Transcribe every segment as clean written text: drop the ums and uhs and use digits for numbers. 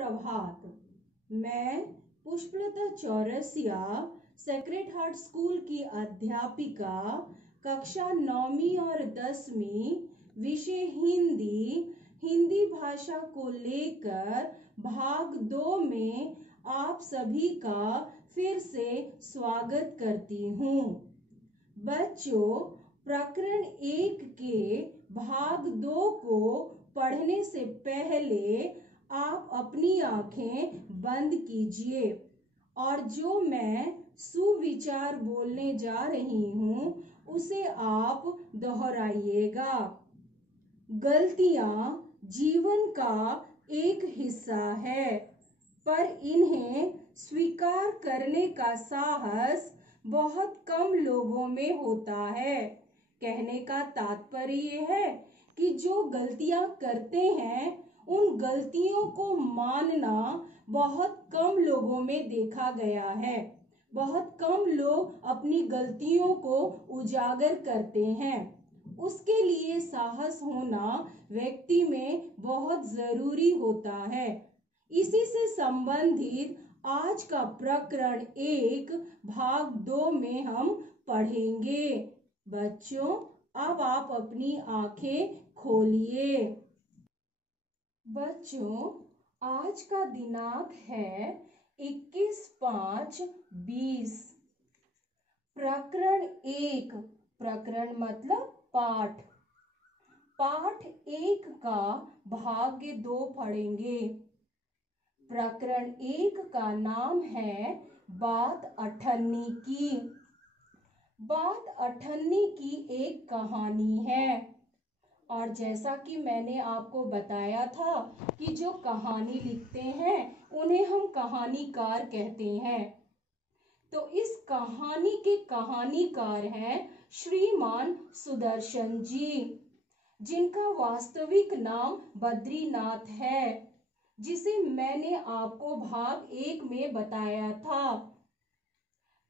सुप्रभात। मैं Pushpalata Chaurasia sacred heart school की अध्यापिका, कक्षा 9वीं और 10वीं, विषय हिंदी भाषा को लेकर भाग 2 में आप सभी का फिर से स्वागत करती हूँ। बच्चों, प्रकरण 1 के भाग 2 को पढ़ने से पहले आप अपनी आंखें बंद कीजिए और जो मैं सुविचार बोलने जा रही हूँ उसे आप दोहराइएगा। गलतियां जीवन का एक हिस्सा है, पर इन्हें स्वीकार करने का साहस बहुत कम लोगों में होता है। कहने का तात्पर्य है कि जो गलतियां करते हैं उन गलतियों को मानना बहुत कम लोगों में देखा गया है। बहुत कम लोग अपनी गलतियों को उजागर करते हैं। उसके लिए साहस होना व्यक्ति में बहुत जरूरी होता है। इसी से संबंधित आज का प्रकरण 1 भाग 2 में हम पढ़ेंगे। बच्चों, अब आप अपनी आंखें खोलिए। बच्चों, आज का दिनांक है 21/5/20। प्रकरण 1, प्रकरण मतलब पाठ 1 का भाग 2 पढ़ेंगे। प्रकरण 1 का नाम है बात अठन्नी की। बात अठन्नी की एक कहानी है, और जैसा कि मैंने आपको बताया था कि जो कहानी लिखते हैं उन्हें हम कहानीकार कहते हैं। तो इस कहानी के कहानीकार हैं श्रीमान सुदर्शन जी, जिनका वास्तविक नाम बद्रीनाथ है, जिसे मैंने आपको भाग 1 में बताया था।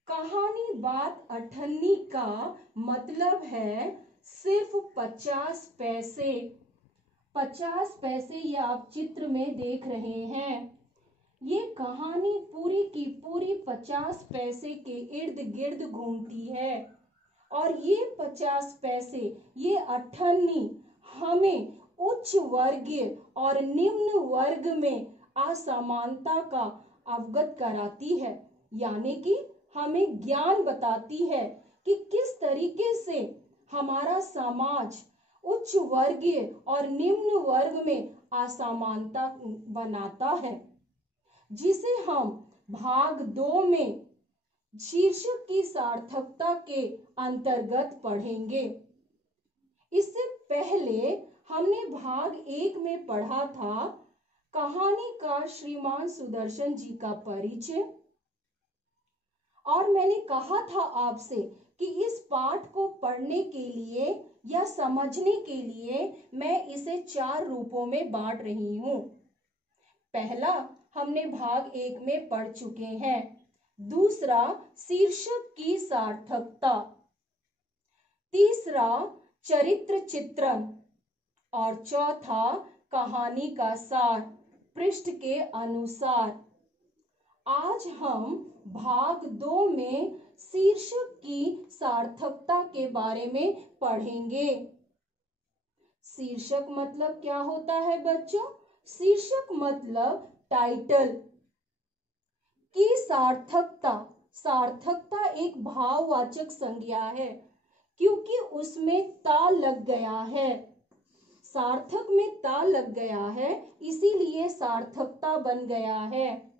कहानी बात अठन्नी का मतलब है सिर्फ 50 पैसे। 50 पैसे ये आप चित्र में देख रहे हैं। ये कहानी पूरी की पूरी 50 पैसे के इर्द गिर्द घूमती है, और ये 50 पैसे, ये अठन्नी हमें उच्च वर्गीय और निम्न वर्ग में असमानता का अवगत कराती है, यानी कि हमें ज्ञान बताती है कि किस तरीके से हमारा समाज उच्च वर्गीय और निम्न वर्ग में असमानता बनाता है, जिसे हम भाग 2 में शीर्षक की सार्थकता के अंतर्गत पढ़ेंगे। इससे पहले हमने भाग 1 में पढ़ा था कहानीकार श्रीमान सुदर्शन जी का परिचय, और मैंने कहा था आपसे कि इस पाठ को पढ़ने के लिए या समझने के लिए मैं इसे 4 रूपों में बांट रही हूं। पहला हमने भाग 1 में पढ़ चुके हैं। दूसरा, शीर्षक की सार्थकता। तीसरा, चरित्र चित्रण। और चौथा, कहानी का सार पृष्ठ के अनुसार। आज हम भाग 2 में शीर्षक की सार्थकता के बारे में पढ़ेंगे। शीर्षक मतलब क्या होता है बच्चों? शीर्षक मतलब टाइटल की सार्थकता। सार्थकता एक भाववाचक संज्ञा है, क्योंकि उसमें ता लग गया है। सार्थक में ता लग गया है, इसीलिए सार्थकता बन गया है।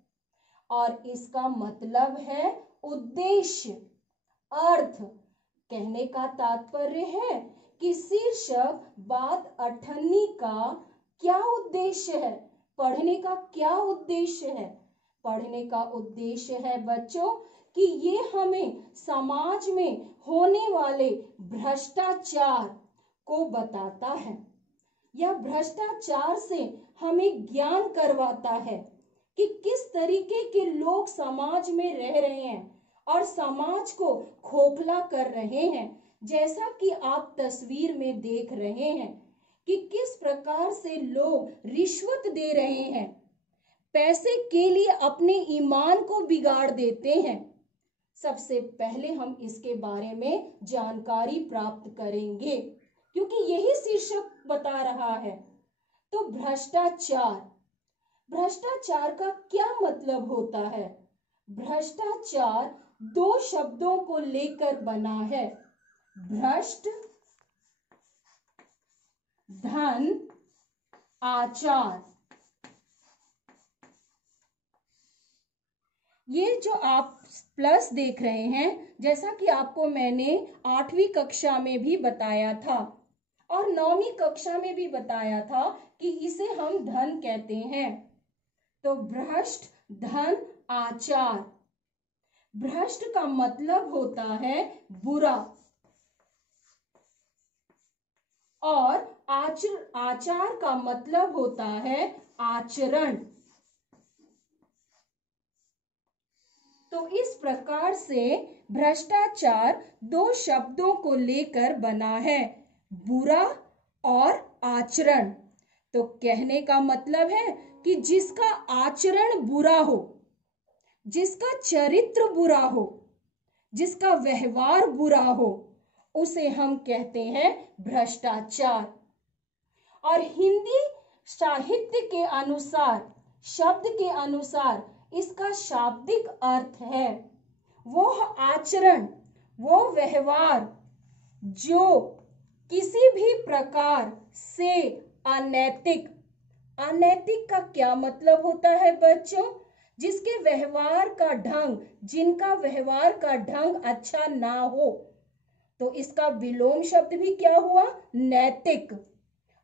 और इसका मतलब है उद्देश्य, अर्थ। कहने का तात्पर्य है कि शीर्षक बात अठन्नी का क्या उद्देश्य है, पढ़ने का क्या उद्देश्य है। पढ़ने का उद्देश्य है बच्चों कि ये हमें समाज में होने वाले भ्रष्टाचार को बताता है, या भ्रष्टाचार से हमें ज्ञान करवाता है कि किस तरीके के लोग समाज में रह रहे हैं और समाज को खोखला कर रहे हैं। जैसा कि आप तस्वीर में देख रहे हैं कि किस प्रकार से लोग रिश्वत दे रहे हैं, पैसे के लिए अपने ईमान को बिगाड़ देते हैं। सबसे पहले हम इसके बारे में जानकारी प्राप्त करेंगे क्योंकि यही शीर्षक बता रहा है। तो भ्रष्टाचार, भ्रष्टाचार का क्या मतलब होता है? भ्रष्टाचार दो शब्दों को लेकर बना है। भ्रष्ट धन आचार। ये जो आप प्लस देख रहे हैं, जैसा कि आपको मैंने 8वीं कक्षा में भी बताया था और 9वीं कक्षा में भी बताया था कि इसे हम धन कहते हैं। तो भ्रष्ट धन आचार। भ्रष्ट का मतलब होता है बुरा और आचार का मतलब होता है आचरण। तो इस प्रकार से भ्रष्टाचार दो शब्दों को लेकर बना है, बुरा और आचरण। तो कहने का मतलब है कि जिसका आचरण बुरा हो, जिसका चरित्र बुरा हो, जिसका व्यवहार बुरा हो, उसे हम कहते हैं भ्रष्टाचार। और हिंदी साहित्य के अनुसार, शब्द के अनुसार इसका शाब्दिक अर्थ है वो आचरण, वो व्यवहार जो किसी भी प्रकार से अनैतिक। अनैतिक का क्या मतलब होता है बच्चों? जिसके व्यवहार का ढंग, जिनका व्यवहार का ढंग अच्छा ना हो। तो इसका विलोम शब्द भी क्या हुआ? नैतिक।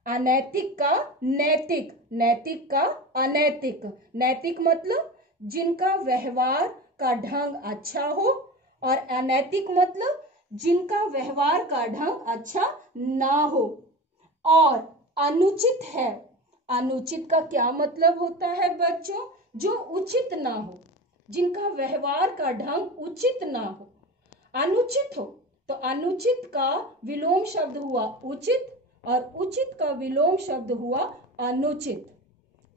अनैतिक का नैतिक, नैतिक का अनैतिक। नैतिक मतलब जिनका व्यवहार का ढंग अच्छा हो और अनैतिक मतलब जिनका व्यवहार का ढंग अच्छा ना हो। और अनुचित है, अनुचित का क्या मतलब होता है बच्चों? जो उचित ना हो, जिनका व्यवहार का ढंग उचित ना हो, अनुचित हो। तो अनुचित का विलोम शब्द हुआ उचित और उचित का विलोम शब्द हुआ अनुचित।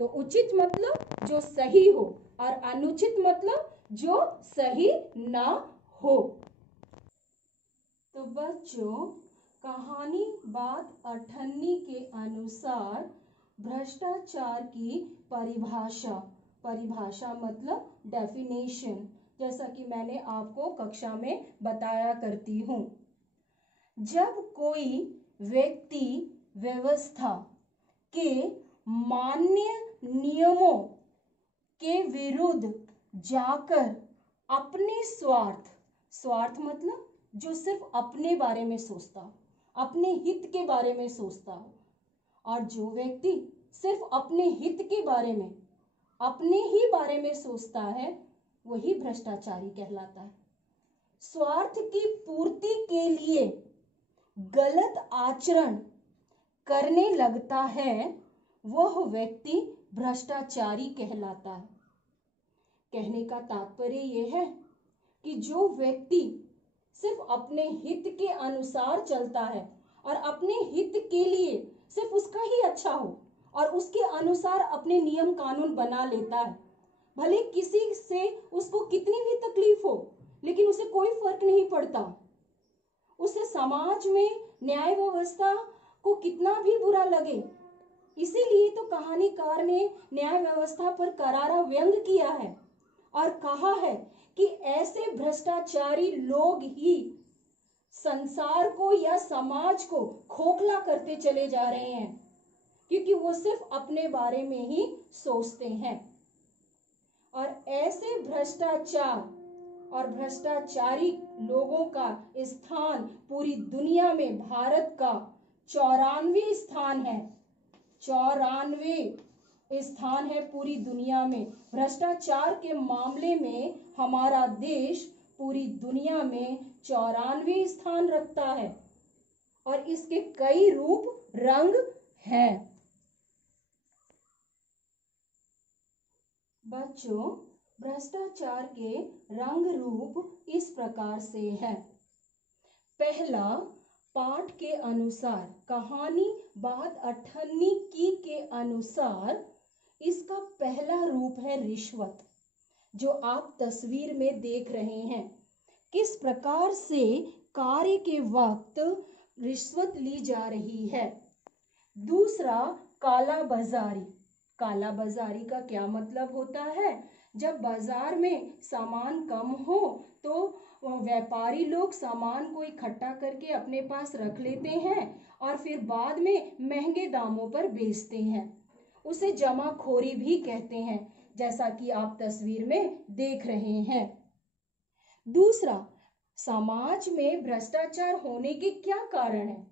तो उचित मतलब जो सही हो और अनुचित मतलब जो सही ना हो। तो बच्चों, कहानी बात 98 के अनुसार भ्रष्टाचार की परिभाषा, परिभाषा मतलब डेफिनेशन, जैसा कि मैंने आपको कक्षा में बताया करती हूँ। जब कोई व्यक्ति व्यवस्था के मान्य नियमों के विरुद्ध जाकर अपने स्वार्थ, स्वार्थ मतलब जो सिर्फ अपने बारे में सोचता हो, अपने हित के बारे में सोचता हो, और जो व्यक्ति सिर्फ अपने हित के बारे में, अपने ही बारे में सोचता है, वही भ्रष्टाचारी कहलाता है। स्वार्थ की पूर्ति के लिए गलत आचरण करने लगता है, वह व्यक्ति भ्रष्टाचारी कहलाता है। कहने का तात्पर्य यह है कि जो व्यक्ति सिर्फ अपने हित के अनुसार चलता है और अपने हित के लिए सिर्फ उसका ही अच्छा हो और उसके अनुसार अपने नियम कानून बना लेता है, भले किसी से उसको कितनी भी तकलीफ हो, लेकिन उसे कोई फर्क नहीं पड़ता। उसे समाज में न्याय व्यवस्था को कितना भी बुरा लगे, इसीलिए तो कहानीकार ने न्याय व्यवस्था पर करारा व्यंग किया है और कहा है कि ऐसे भ्रष्टाचारी लोग ही संसार को या समाज को खोखला करते चले जा रहे हैं, क्योंकि वो सिर्फ अपने बारे में ही सोचते हैं। और ऐसे भ्रष्टाचार और भ्रष्टाचारी लोगों का स्थान पूरी दुनिया में भारत का 94वां स्थान है। 94वां स्थान है पूरी दुनिया में। भ्रष्टाचार के मामले में हमारा देश पूरी दुनिया में 94वां स्थान रखता है और इसके कई रूप रंग हैं। बच्चों, भ्रष्टाचार के रंग रूप इस प्रकार से है। पहला, पाठ के अनुसार, कहानी बात 98 की के अनुसार इसका पहला रूप है रिश्वत, जो आप तस्वीर में देख रहे हैं। किस प्रकार से कार्य के वक्त रिश्वत ली जा रही है। दूसरा, काला बाजारी। काला बाजारी का क्या मतलब होता है? जब बाजार में सामान कम हो तो व्यापारी लोग सामान को इकट्ठा करके अपने पास रख लेते हैं और फिर बाद में महंगे दामों पर बेचते हैं। उसे जमाखोरी भी कहते हैं, जैसा कि आप तस्वीर में देख रहे हैं। दूसरा, समाज में भ्रष्टाचार होने के क्या कारण है?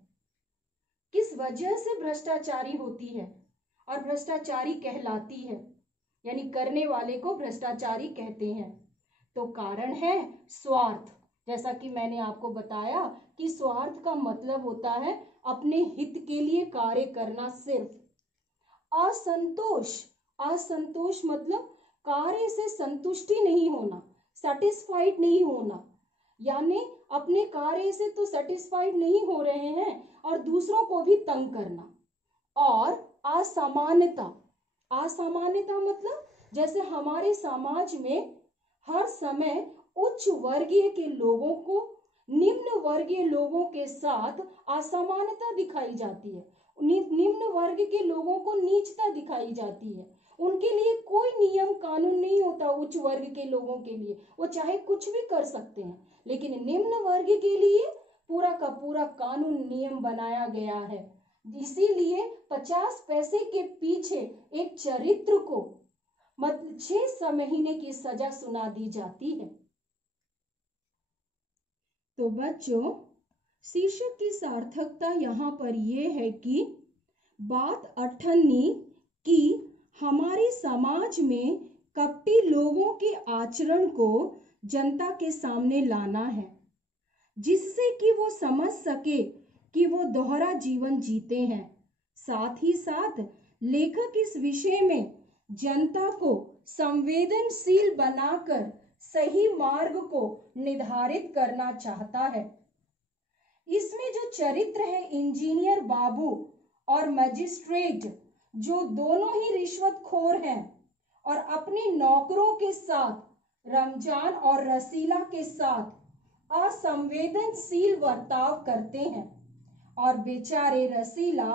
किस वजह से भ्रष्टाचारी होती है और भ्रष्टाचारी कहलाती है, यानी करने वाले को भ्रष्टाचारी कहते हैं? तो कारण है स्वार्थ। जैसा कि मैंने आपको बताया कि स्वार्थ का मतलब होता है अपने हित के लिए कार्य करना सिर्फ। असंतोष। असंतोष मतलब कार्य से संतुष्टि नहीं होना, सेटिस्फाइड नहीं होना, यानी अपने कार्य से तो सेटिस्फाइड नहीं हो रहे हैं और दूसरों को भी तंग करना। और असमानता। असमानता मतलब जैसे हमारे समाज में हर समय उच्च वर्गीय के लोगों को निम्न वर्गीय लोगों के साथ असमानता दिखाई जाती है, निम्न वर्ग के लोगों को नीचता दिखाई जाती है। उनके लिए कोई नियम कानून नहीं होता। उच्च वर्ग के लोगों के लिए वो चाहे कुछ भी कर सकते हैं, लेकिन निम्न वर्ग के लिए पूरा का पूरा कानून नियम बनाया गया है। इसीलिए 50 पैसे के पीछे एक चरित्र को 6 महीने की सजा सुना दी जाती है। तो बच्चों, शीर्षक की सार्थकता यहाँ पर यह है कि बात अठन्नी कि हमारे समाज में कपटी लोगों के आचरण को जनता के सामने लाना है, जिससे कि वो समझ सके कि वो दोहरा जीवन जीते हैं। साथ ही साथ लेखक इस विषय में जनता को संवेदनशील बनाकर सही मार्ग को निर्धारित करना चाहता है। इसमें जो चरित्र है इंजीनियर बाबू और मजिस्ट्रेट, जो दोनों ही रिश्वतखोर हैं और अपने नौकरों के साथ रमजान और रसीला के साथ असंवेदनशील बर्ताव करते हैं, और बेचारे रसीला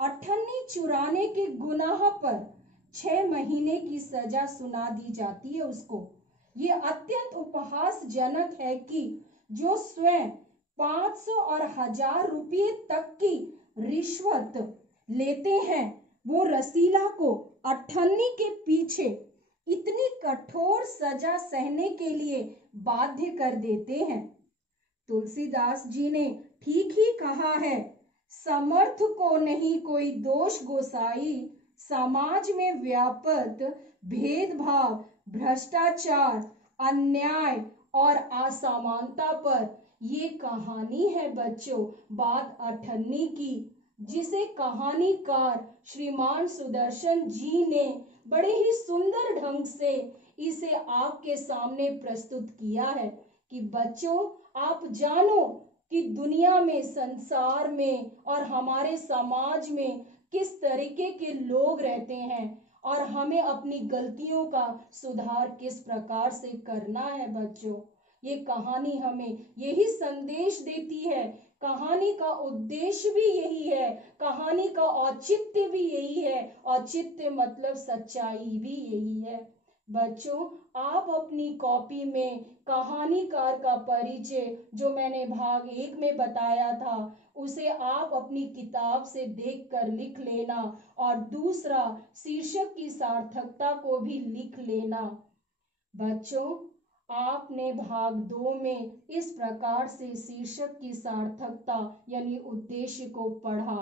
अठन्नी चुराने के गुनाह पर 6 महीने की सजा सुना दी जाती है उसको। ये अत्यंत उपहासजनक है कि जो स्वयं 500 और 1000 रुपये तक की रिश्वत लेते हैं, वो रसीला को अठन्नी के पीछे इतनी कठोर सजा सहने के लिए बाध्य कर देते हैं। तुलसीदास जी ने ठीक ही कहा है, समर्थ को नहीं कोई दोष गोसाई, समाज में व्याप्त भेदभाव, भ्रष्टाचार, अन्याय और असमानता पर ये कहानी है बच्चों बात अठन्नी की, जिसे कहानीकार श्रीमान सुदर्शन जी ने बड़े ही सुंदर ढंग से इसे आपके सामने प्रस्तुत किया है कि बच्चों आप जानो कि दुनिया में, संसार में और हमारे समाज में किस तरीके के लोग रहते हैं और हमें अपनी गलतियों का सुधार किस प्रकार से करना है। बच्चों, ये कहानी हमें यही संदेश देती है। कहानी का उद्देश्य भी यही है, कहानी का औचित्य भी यही है। औचित्य मतलब सच्चाई भी यही है। बच्चों, आप अपनी कॉपी में कहानीकार का परिचय जो मैंने भाग 1 में बताया था, उसे आप अपनी किताब से देखकर लिख लेना, और दूसरा शीर्षक की सार्थकता को भी लिख लेना। बच्चों, आपने भाग 2 में इस प्रकार से शीर्षक की सार्थकता यानी उद्देश्य को पढ़ा।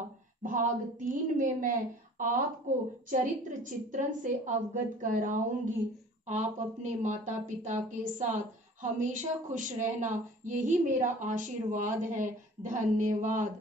भाग 3 में मैं आपको चरित्र चित्रण से अवगत कराऊंगी। आप अपने माता पिता के साथ हमेशा खुश रहना, यही मेरा आशीर्वाद है। धन्यवाद।